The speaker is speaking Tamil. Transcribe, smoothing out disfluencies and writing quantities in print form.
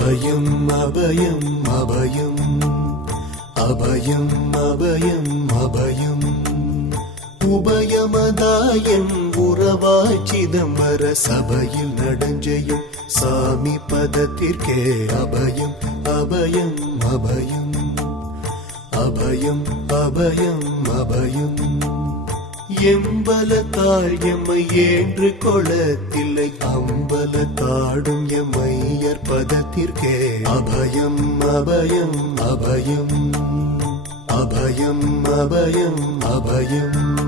அபயம் அபயம் அபயம் அபயம் அபயம் அபயம் உபயமதாயம் உறவாய் சிதம்பர சபையில் நடஞ்செய்யும் சாமி பதத்திற்கே அபயம் அபயம் அபயம் அபயம் அபயம் அபயம் எம்பலத்தாள் எம்மை ஏன்று கொளத்தில்லை அம்பலத்தாடும் எம்மையர் பதத்திற்கே அபயம் அபயம் அபயம் அபயம் அபயம் அபயம்